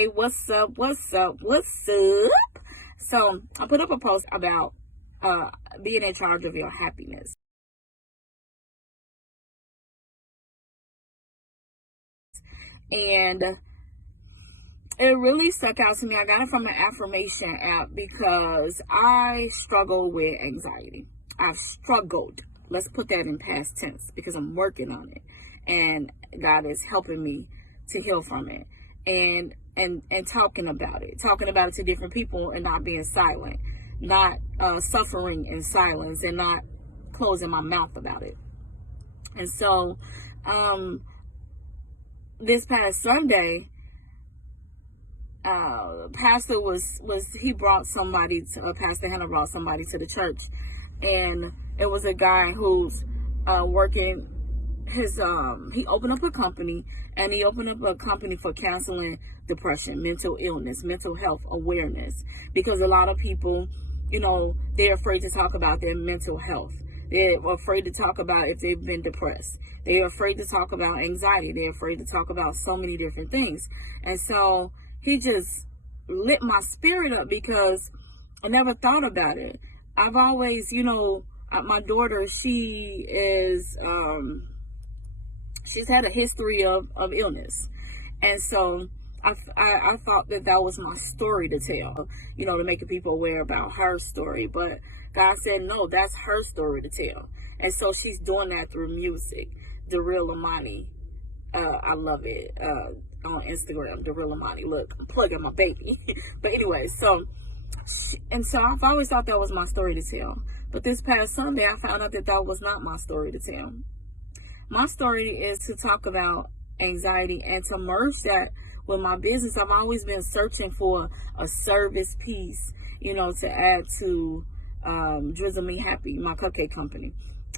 Hey, what's up? What's up? What's up? So I put up a post about being in charge of your happiness. And it really stuck out to me. I got it from an affirmation app because I struggle with anxiety. I've struggled. Let's put that in past tense because I'm working on it. And God is helping me to heal from it. And talking about it to different people and not being silent, not suffering in silence and not closing my mouth about it. And so this past Sunday, pastor he brought somebody to Pastor Hannah brought somebody to the church, and it was a guy who's working his he opened up a company, and he opened up a company for counseling depression, mental illness, mental health awareness, because a lot of people, they're afraid to talk about their mental health. They're afraid to talk about if they've been depressed. They're afraid to talk about anxiety. They're afraid to talk about so many different things. And so he just lit my spirit up because I never thought about it. I've always, my daughter, she is, she's had a history of illness. And so I thought that was my story to tell, to make people aware about her story. But God said, no, that's her story to tell. And so she's doing that through music. The Real Amani. I love it. On Instagram, The Real Amani. Look, I'm plugging my baby. But anyway, so I've always thought that was my story to tell. But this past Sunday, I found out that was not my story to tell. My story is to talk about anxiety and to merge that with my business. I've always been searching for a service piece, to add to Drizzle Me Happy, my cupcake company.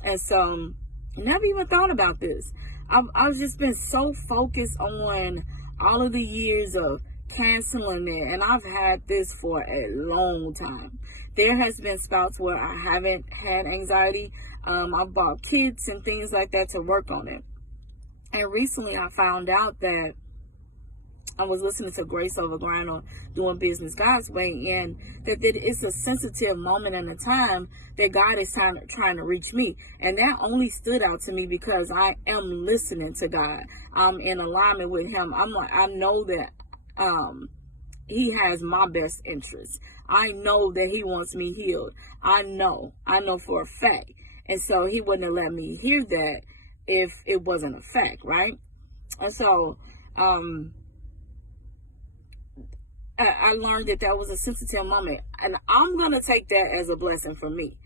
And so never even thought about this. I've just been so focused on all of the years of canceling it, and I've had this for a long time. There has been spouts where I haven't had anxiety. I've bought kits and things like that to work on it. And recently I found out that I was listening to Grace Over Grind on Doing Business God's Way, and that it's a sensitive moment in a time that God is trying to reach me. And that only stood out to me because I am listening to God. I'm in alignment with Him. I know that He has my best interest. I know that He wants me healed. I know for a fact. And so He wouldn't have let me hear that if it wasn't a fact, right? And so I learned that was a sensitive moment, and I'm going to take that as a blessing for me.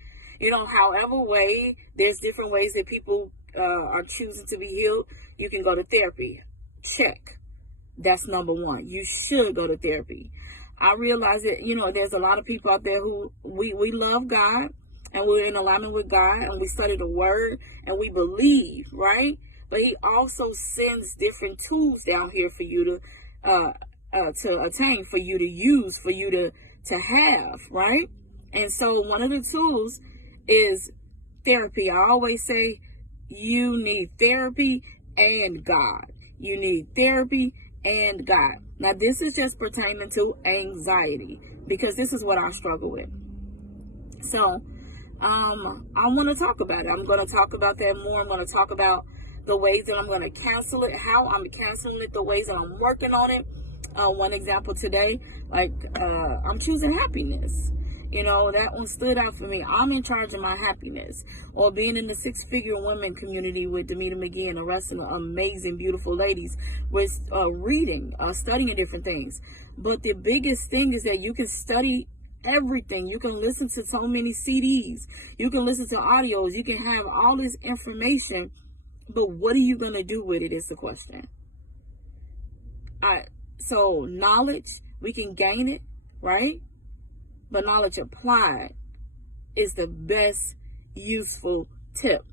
However way, there's different ways that people are choosing to be healed. You can go to therapy. Check. That's number one. You should go to therapy. I realize that, there's a lot of people out there who we love God, and we're in alignment with God, and we study the word, and we believe, right? But He also sends different tools down here for you to attain, for you to use, for you to have, right? And so one of the tools is therapy. I always say you need therapy and God. You need therapy and God. Now, this is just pertaining to anxiety because this is what I struggle with. So I want to talk about it. I'm going to talk about that more. I'm going to talk about the ways that I'm going to cancel it, how I'm canceling it, the ways that I'm working on it. One example today, I'm choosing happiness. That one stood out for me. I'm in charge of my happiness. Or being in the 6-figure women community with Demita McGee and the rest of the amazing, beautiful ladies with reading, studying different things. But the biggest thing is that you can study everything. You can listen to so many CDs. You can listen to audios. You can have all this information. But what are you going to do with it is the question. So knowledge, we can gain it, right? But knowledge applied is the best useful tip.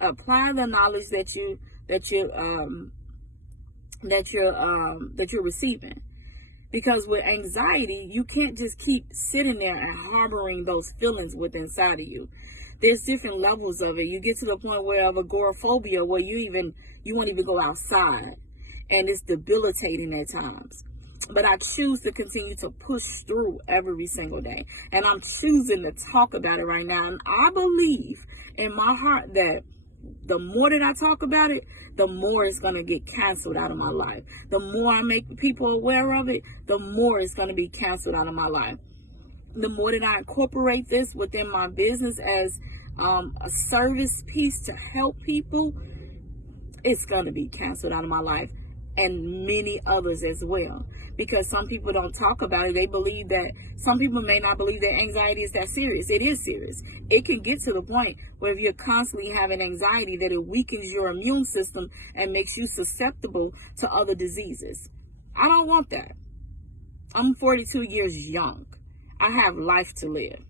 Apply the knowledge that you're receiving. Because with anxiety, you can't just keep sitting there and harboring those feelings within inside of you. There's different levels of it. You get to the point where of agoraphobia, where you won't even go outside. And it's debilitating at times. But I choose to continue to push through every single day. And I'm choosing to talk about it right now. And I believe in my heart that the more that I talk about it, the more it's going to get canceled out of my life. The more I make people aware of it, the more it's going to be canceled out of my life. The more that I incorporate this within my business as a service piece to help people, it's going to be canceled out of my life, and many others as well. Because some people don't talk about it. They believe that, some people may not believe that anxiety is that serious. It is serious. It can get to the point where if you're constantly having anxiety, that it weakens your immune system and makes you susceptible to other diseases. I don't want that. I'm 42 years young. I have life to live.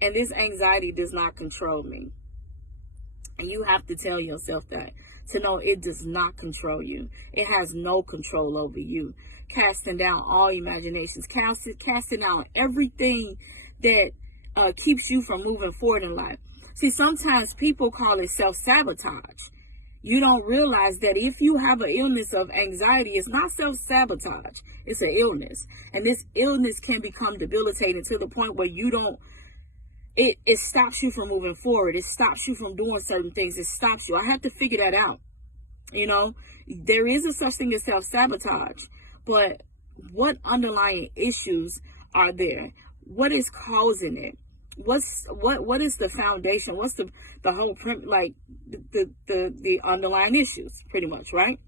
And this anxiety does not control me. And you have to tell yourself that, to know it does not control you. It has no control over you. Casting down all imaginations, casting down everything that keeps you from moving forward in life. See, sometimes people call it self-sabotage. You don't realize that if you have an illness of anxiety, it's not self-sabotage. It's an illness. And this illness can become debilitating to the point where you don't, it stops you from moving forward. It stops you from doing certain things. It stops you. I had to figure that out. You know, there is a such thing as self-sabotage, but what underlying issues are there? What is causing it? What is the foundation? What's the whole like the underlying issues, pretty much, right?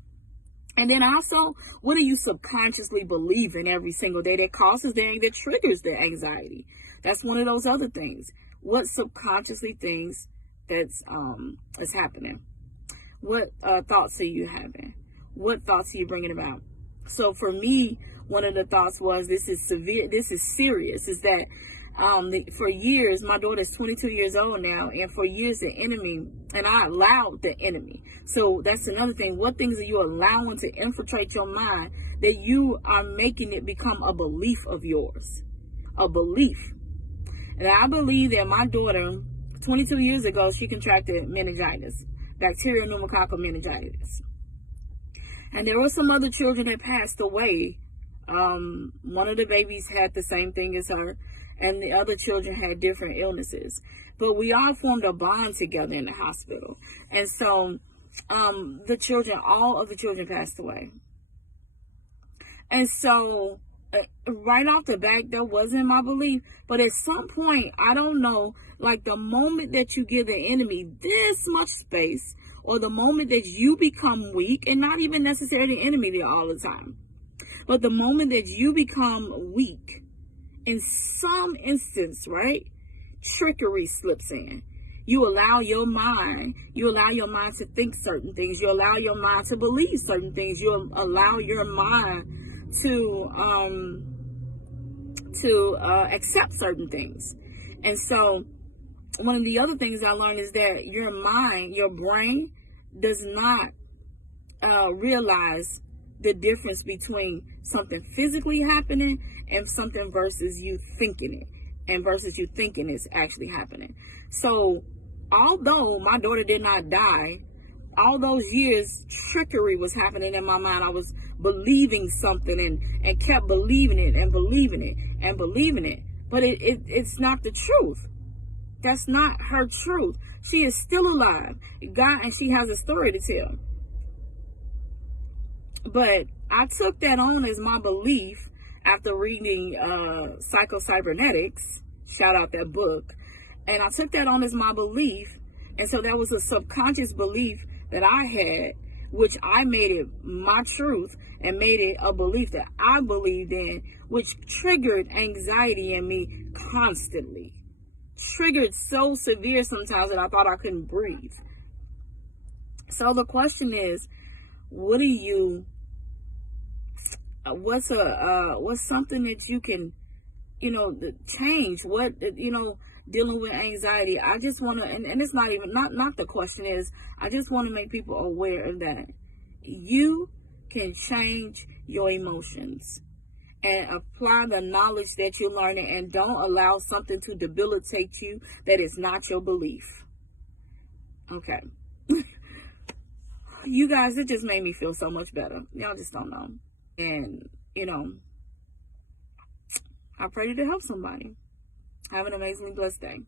And then also, what do you subconsciously believe in every single day that causes that triggers the anxiety? That's one of those other things. What subconsciously things that's is happening? What thoughts are you having? What thoughts are you bringing about? So for me, one of the thoughts was, this is severe, this is serious, is that for years, my daughter's 22 years old now, and for years the enemy, and I allowed the enemy. So that's another thing. What things are you allowing to infiltrate your mind that you are making it become a belief of yours? A belief. And I believe that my daughter, 22 years ago, she contracted meningitis, bacterial pneumococcal meningitis. And there were some other children that passed away. One of the babies had the same thing as her, and the other children had different illnesses. But we all formed a bond together in the hospital. And so all of the children passed away. And so right off the bat, that wasn't my belief. But at some point, I don't know, like the moment that you give the enemy this much space, or the moment that you become weak, and not even necessarily the enemy there all the time, but the moment that you become weak, in some instance, right, trickery slips in. You allow your mind to think certain things. You allow your mind to believe certain things. You allow your mind to accept certain things. And so one of the other things I learned is that your mind, your brain, does not realize the difference between something physically happening and something versus you thinking it, and versus you thinking it's actually happening. So although my daughter did not die, all those years trickery was happening in my mind. I was believing something and kept believing it and believing it and believing it. But it's not the truth. That's not her truth. She is still alive, God, and she has a story to tell. But I took that on as my belief after reading Psycho-Cybernetics. Shout out that book. And I took that on as my belief. And so that was a subconscious belief that I had, which I made it my truth and made it a belief that I believed in, which triggered anxiety in me constantly. Triggered so severe sometimes that I thought I couldn't breathe. So the question is, what do you, what's something that you can, change? What, dealing with anxiety? I just want to, and it's not even, not the question is, I just want to make people aware of that. You can change your emotions and apply the knowledge that you're learning, and don't allow something to debilitate you that is not your belief. Okay. You guys, it just made me feel so much better. Y'all just don't know. And, I pray to help somebody. Have an amazingly blessed day.